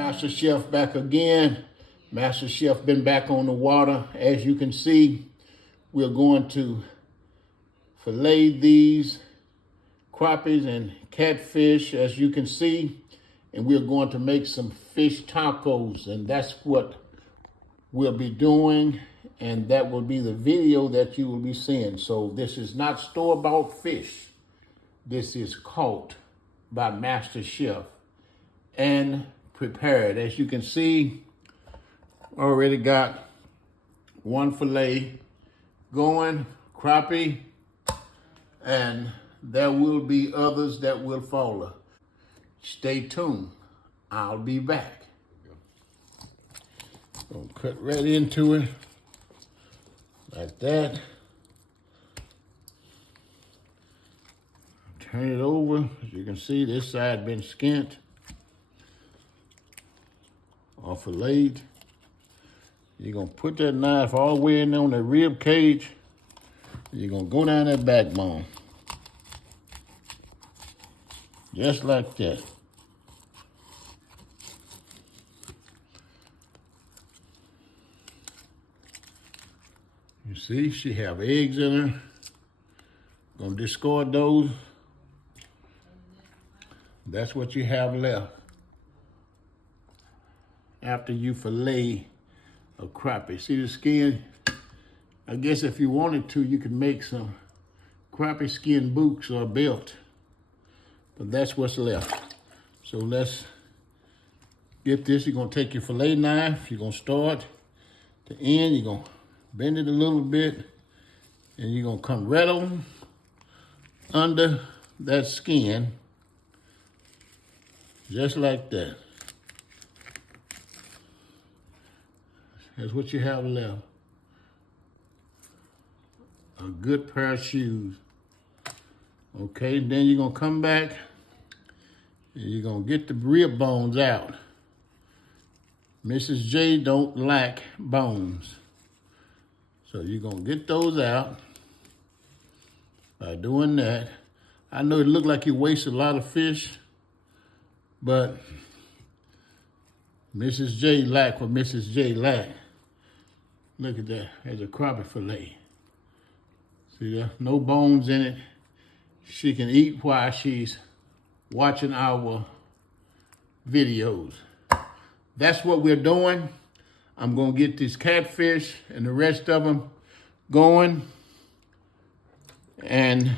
MasterChef back again. MasterChef been back on the water. As you can see, we're going to fillet these crappies and catfish, as you can see, and we're going to make some fish tacos, and that's what we'll be doing, and that will be the video that you will be seeing. So this is not store-bought fish. This is caught by MasterChef and prepared. As you can see, already got one fillet going, crappie, and there will be others that will follow. Stay tuned. I'll be back. Gonna cut right into it like that. Turn it over. As you can see, this side been skinned or filleted. You're gonna put that knife all the way in on the rib cage. You're gonna go down that backbone. Just like that. You see, she have eggs in her. Gonna discard those. That's what you have left after you fillet a crappie. See the skin? I guess if you wanted to, you could make some crappie skin boots or a belt, but that's what's left. So let's get this. You're gonna take your fillet knife, you're gonna start the end, you're gonna bend it a little bit, and you're gonna come right on under that skin, just like that. That's what you have left. A good pair of shoes. Okay, then you're gonna come back and you're gonna get the rib bones out. Mrs. J don't like bones. So you're gonna get those out by doing that. I know it looked like you wasted a lot of fish, but Mrs. J like what Mrs. J like. Look at that, there's a crappie fillet. See there, no bones in it. She can eat while she's watching our videos. That's what we're doing. I'm gonna get this catfish and the rest of them going, and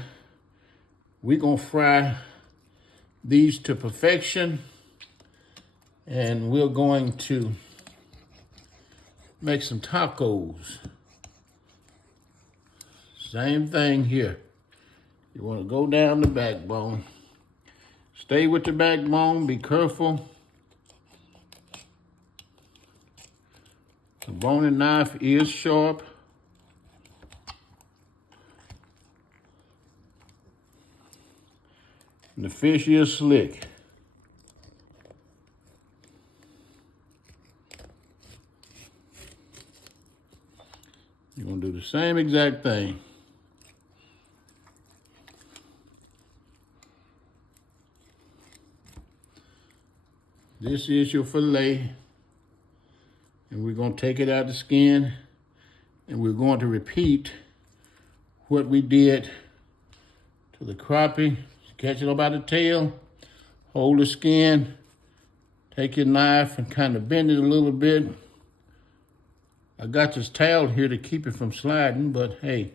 we're gonna fry these to perfection, and we're going to make some tacos. Same thing here. You want to go down the backbone. Stay with the backbone, be careful. The boning knife is sharp. And the fish is slick. You're gonna do the same exact thing. This is your fillet, and we're gonna take it out of the skin, and we're going to repeat what we did to the crappie. Catch it up by the tail, hold the skin, take your knife and kind of bend it a little bit. I got this towel here to keep it from sliding, but hey.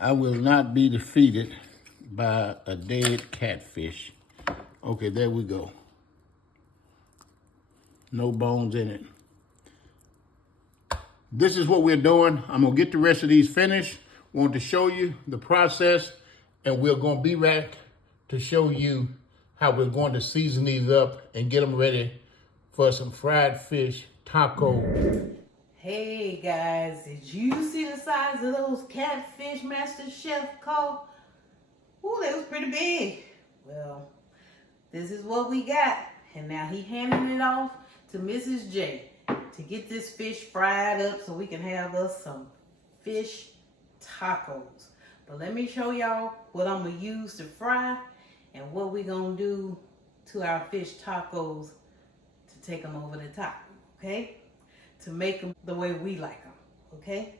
I will not be defeated by a dead catfish. Okay, there we go. No bones in it. This is what we're doing. I'm gonna get the rest of these finished. Want to show you the process, and we're gonna be back to show you how we're going to season these up and get them ready for some fried fish tacos. Hey guys, did you see the size of those catfish MasterChef caught? Ooh, they was pretty big. Well, this is what we got. And now he handing it off to Mrs. J to get this fish fried up so we can have us some fish tacos. But let me show y'all what I'm going to use to fry and what we're going to do to our fish tacos to take them over the top, okay? To make them the way we like them, okay?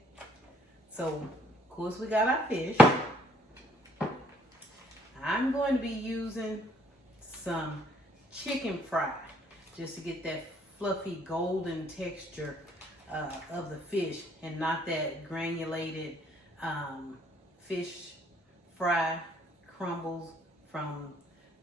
So, of course, we got our fish. I'm going to be using some chicken fry just to get that fluffy golden texture of the fish and not that granulated fish fry crumbles from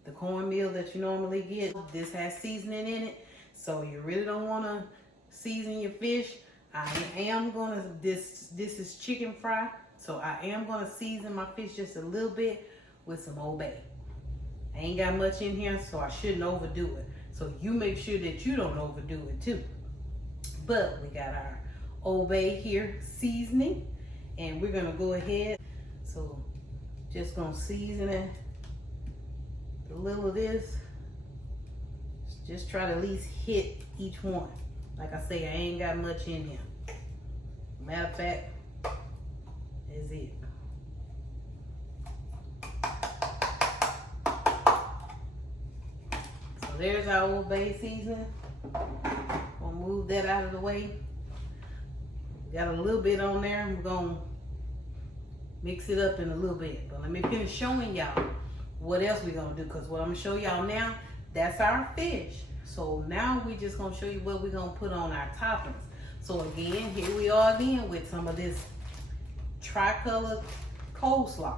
the cornmeal that you normally get. This has seasoning in it, so you really don't want to season your fish. I am gonna, this is chicken fry, so I am gonna season my fish just a little bit with some Old Bay. I ain't got much in here, so I shouldn't overdo it. So you make sure that you don't overdo it too. But we got our Old Bay here seasoning, and we're gonna go ahead. So just gonna season it, a little of this. Just try to at least hit each one. Like I say, I ain't got much in here. Matter of fact, is it. So there's our Old Bay seasoning. We'll move that out of the way. We got a little bit on there. We're gonna mix it up in a little bit. But let me finish showing y'all what else we're gonna do, because what I'm gonna show y'all now, that's our fish. So now we just gonna show you what we're gonna put on our toppings. So again, here we are again with some of this tricolor coleslaw.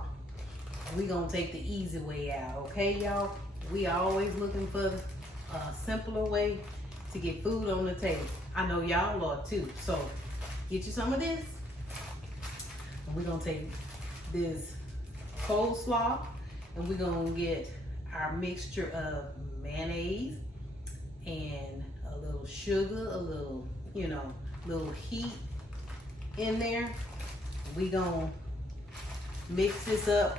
We're gonna take the easy way out, okay, y'all? We are always looking for a simpler way to get food on the table. I know y'all are too. So get you some of this. And we're gonna take this coleslaw and we're gonna get our mixture of mayonnaise and a little sugar, a little, you know, little heat in there. We gonna mix this up.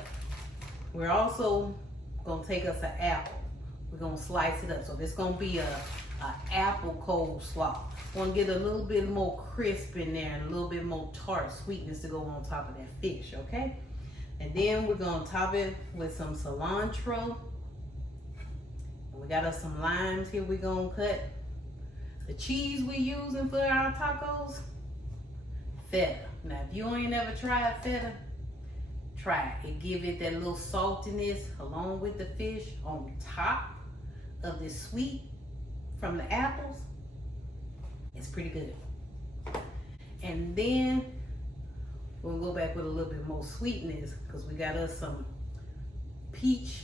We're also gonna take us an apple. We're gonna slice it up. So this gonna be a apple coleslaw. Wanna get a little bit more crisp in there and a little bit more tart sweetness to go on top of that fish, okay? And then we're gonna top it with some cilantro. We got us some limes here we're gonna cut. The cheese we're using for our tacos, feta. Now, if you ain't never tried feta, try it. It give it that little saltiness along with the fish on top of the sweet from the apples. It's pretty good. And then we'll go back with a little bit more sweetness because we got us some peach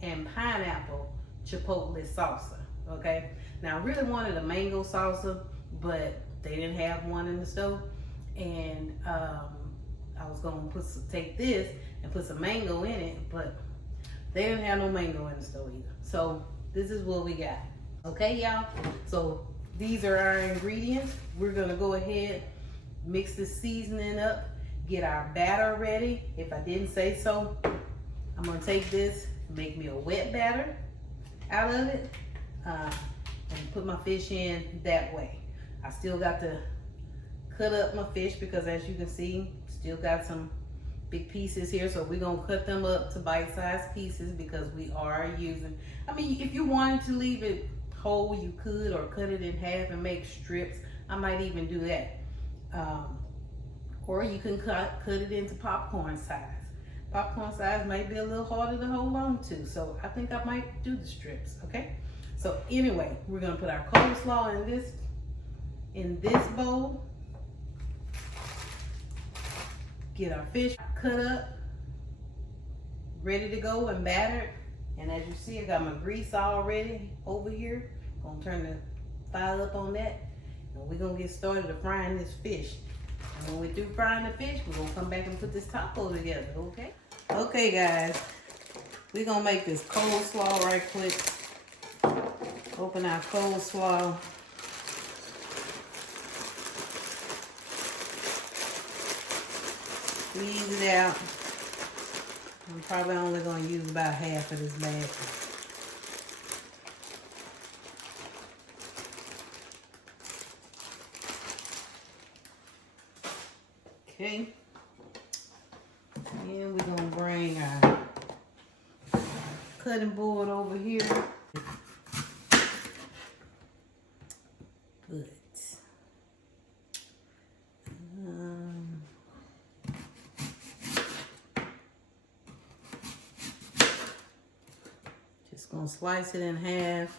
and pineapple chipotle salsa, okay? Now I really wanted a mango salsa, but they didn't have one in the store. And I was gonna take this and put some mango in it, but they didn't have no mango in the store either. So this is what we got, okay, y'all? So these are our ingredients. We're gonna go ahead, mix the seasoning up, get our batter ready. If I didn't say so, I'm gonna take this, make me a wet batter out of it, and put my fish in that way. I still got to cut up my fish because as you can see, still got some big pieces here. So we're gonna cut them up to bite-sized pieces because we are using, I mean, if you wanted to leave it whole, you could, or cut it in half and make strips. I might even do that. Or you can cut it into popcorn size. Popcorn size might be a little harder to hold on to, so I think I might do the strips, okay? So anyway, we're gonna put our coleslaw in this bowl. Get our fish cut up, ready to go and battered. And as you see, I got my grease already over here. Gonna turn the fire up on that, and we're gonna get started to frying this fish. And when we're through frying the fish, we're gonna come back and put this taco together, okay? Okay, guys, we're gonna make this coleslaw right quick. Open our coleslaw. Squeeze it out. I'm probably only going to use about half of this bag. Okay. And we're going to bring our cutting board over here. Good. Just gonna slice it in half.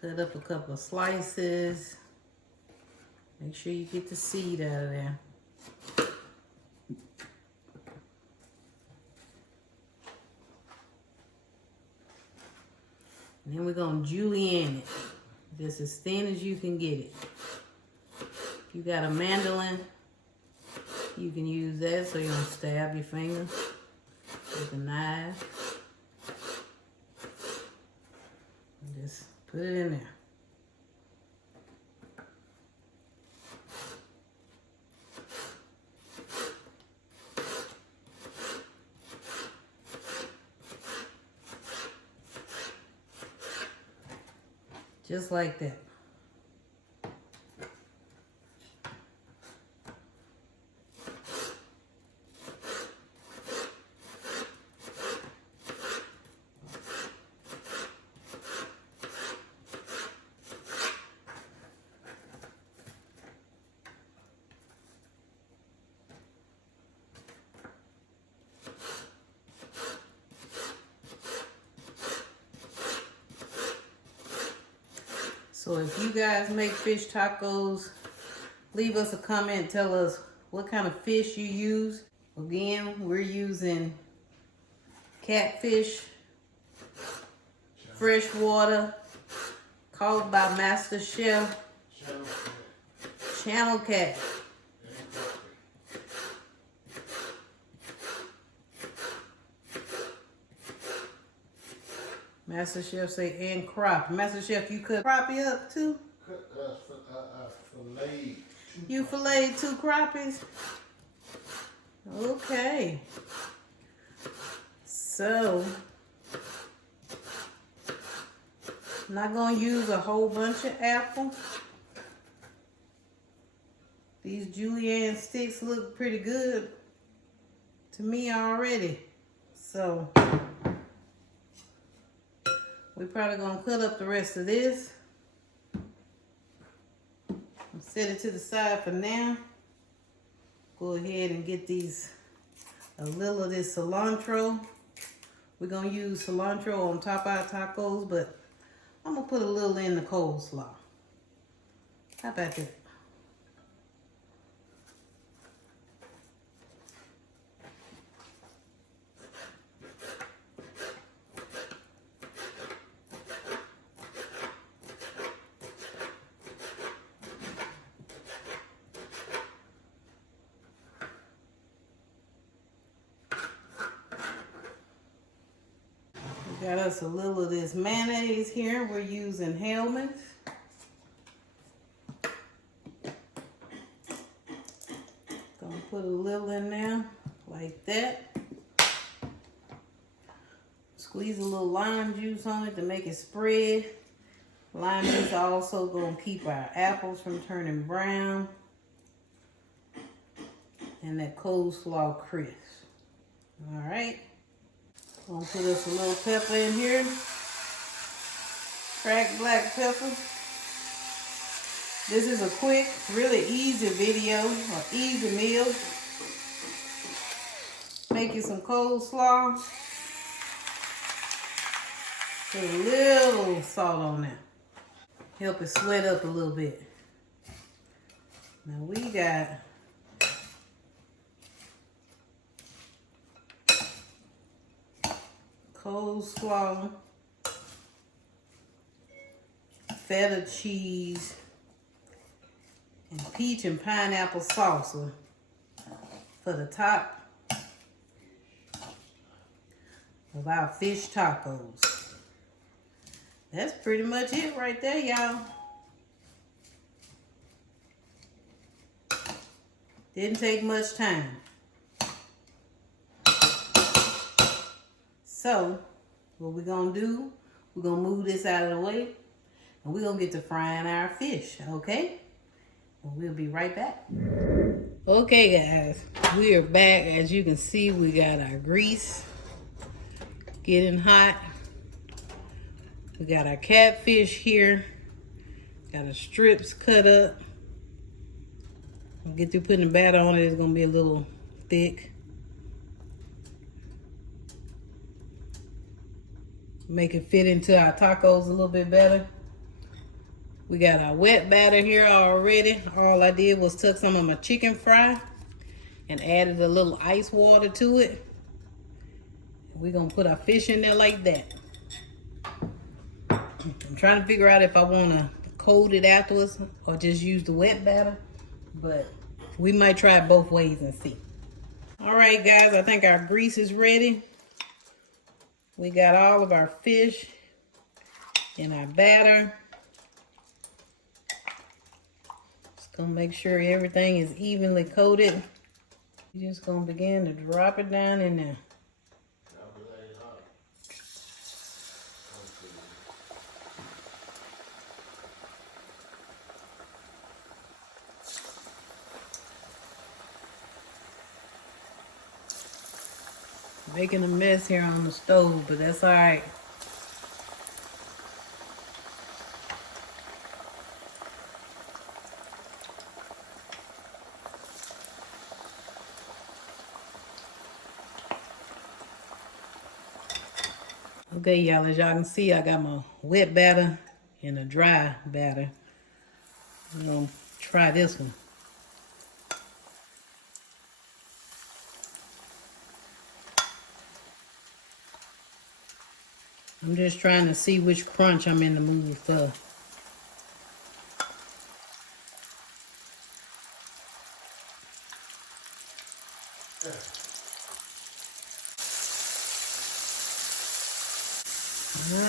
Cut up a couple of slices. Make sure you get the seed out of there. And then we're gonna julienne it, just as thin as you can get it. If you got a mandolin, you can use that so you don't stab your finger with a knife. And just put it in there. Just like that. So if you guys make fish tacos, leave us a comment. Tell us what kind of fish you use. Again, we're using catfish, freshwater, caught by MasterChef, channel cat. MasterChef say and crop. MasterChef, you cut crappie up too? Filleted. You filleted 2 crappies? Okay. So, I'm not going to use a whole bunch of apple. These julienne sticks look pretty good to me already. So, we're probably going to cut up the rest of this. Set it to the side for now. Go ahead and get a little of this cilantro. We're going to use cilantro on top of our tacos, but I'm going to put a little in the coleslaw. How about that? Got us a little of this mayonnaise here. We're using Hellmann's. Gonna put a little in there like that. Squeeze a little lime juice on it to make it spread. Lime juice also gonna keep our apples from turning brown. And that coleslaw crisp. All right. Gonna put us a little pepper in here. Cracked black pepper. This is a quick, really easy video, or easy meal. Make you some coleslaw. Put a little salt on there. Help it sweat up a little bit. Now we got coleslaw, feta cheese, and peach and pineapple salsa for the top of our fish tacos. That's pretty much it right there, y'all. Didn't take much time. So what we're gonna do, we're gonna move this out of the way and we're gonna get to frying our fish, okay? And we'll be right back. Okay guys, we are back. As you can see, we got our grease getting hot. We got our catfish here. Got our strips cut up. I'll get through putting the batter on it. It's gonna be a little thick. Make it fit into our tacos a little bit better. We got our wet batter here already. All I did was took some of my chicken fry and added a little ice water to it. We're gonna put our fish in there like that. I'm trying to figure out if I wanna coat it afterwards or just use the wet batter, but we might try it both ways and see. All right guys, I think our grease is ready. We got all of our fish in our batter. Just gonna make sure everything is evenly coated. You're just gonna begin to drop it down in there. Making a mess here on the stove, but that's all right. Okay, y'all, as y'all can see, I got my wet batter and a dry batter. We're gonna try this one. I'm just trying to see which crunch I'm in the mood for.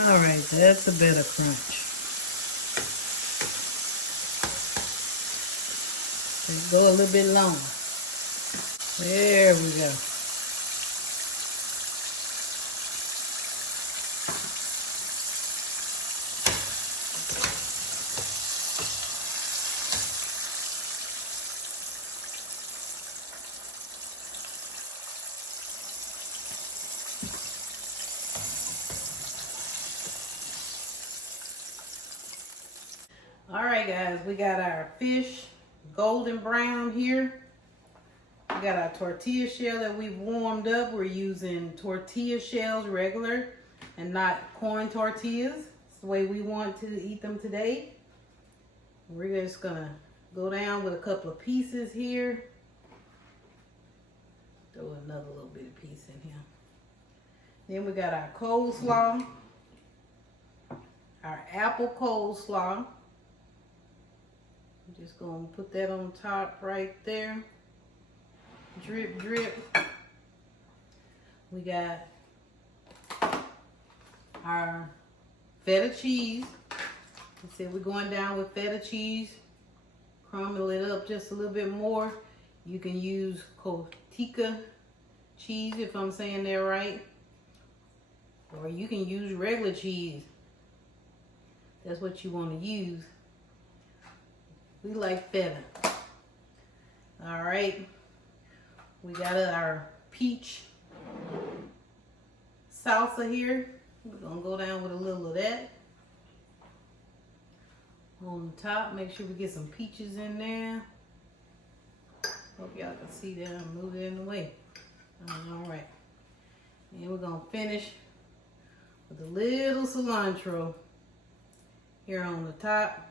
All right, that's a better crunch. Let's go a little bit longer. There we go. All right, guys, we got our fish golden brown here. We got our tortilla shell that we've warmed up. We're using tortilla shells regular and not corn tortillas. It's the way we want to eat them today. We're just gonna go down with a couple of pieces here. Throw another little bit of piece in here. Then we got our coleslaw, our apple coleslaw. I'm just gonna put that on top right there. Drip, drip. We got our feta cheese. I said we're going down with feta cheese. Crumble it up just a little bit more. You can use cotija cheese if I'm saying that right. Or you can use regular cheese. That's what you want to use. We like feta. All right. We got our peach salsa here. We're gonna go down with a little of that. On the top, make sure we get some peaches in there. Hope y'all can see that. I'm moving it in the way. All right. And we're gonna finish with a little cilantro here on the top.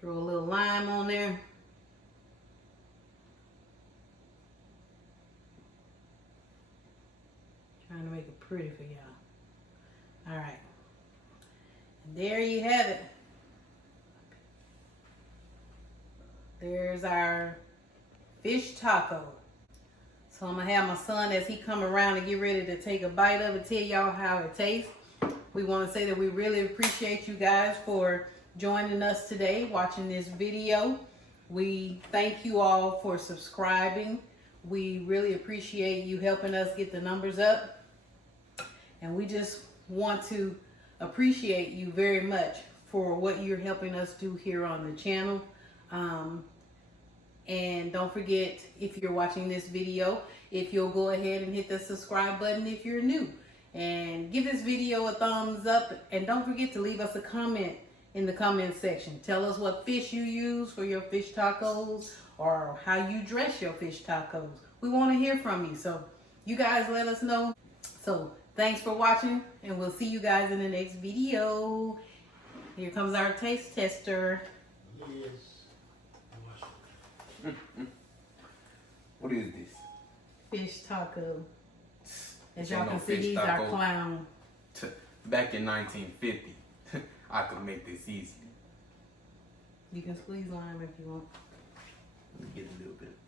Throw a little lime on there. Trying to make it pretty for y'all. All right. And there you have it. There's our fish taco. So I'm gonna have my son, as he come around and get ready to take a bite of it, tell y'all how it tastes. We want to say that we really appreciate you guys for joining us today, watching this video. We thank you all for subscribing. We really appreciate you helping us get the numbers up. And we just want to appreciate you very much for what you're helping us do here on the channel. And don't forget, if you're watching this video, if you'll go ahead and hit the subscribe button if you're new. And give this video a thumbs up. And don't forget to leave us a comment in the comment section. Tell us what fish you use for your fish tacos or how you dress your fish tacos. We want to hear from you. So you guys let us know. So thanks for watching, and we'll see you guys in the next video. Here comes our taste tester. Yes. What is this? Fish taco. As Ain't y'all no can see, fish these are taco. clown. Back in 1950, I could make this easy. You can squeeze lime if you want. Let me get a little bit of this.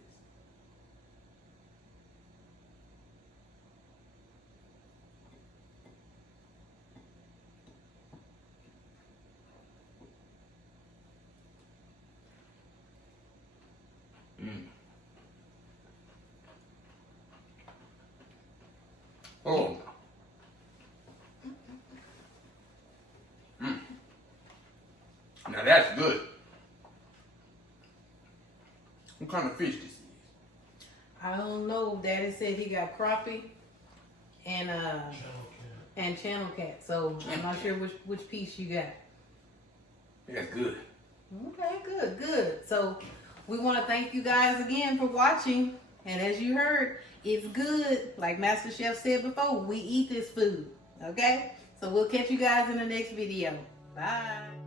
Oh. Now that's good. What kind of fish this is? I don't know. Daddy said he got crappie and channel cat. So I'm not sure which piece you got. That's good. Okay, good. So we want to thank you guys again for watching. And as you heard, it's good. Like MasterChef said before, we eat this food. Okay? So we'll catch you guys in the next video. Bye.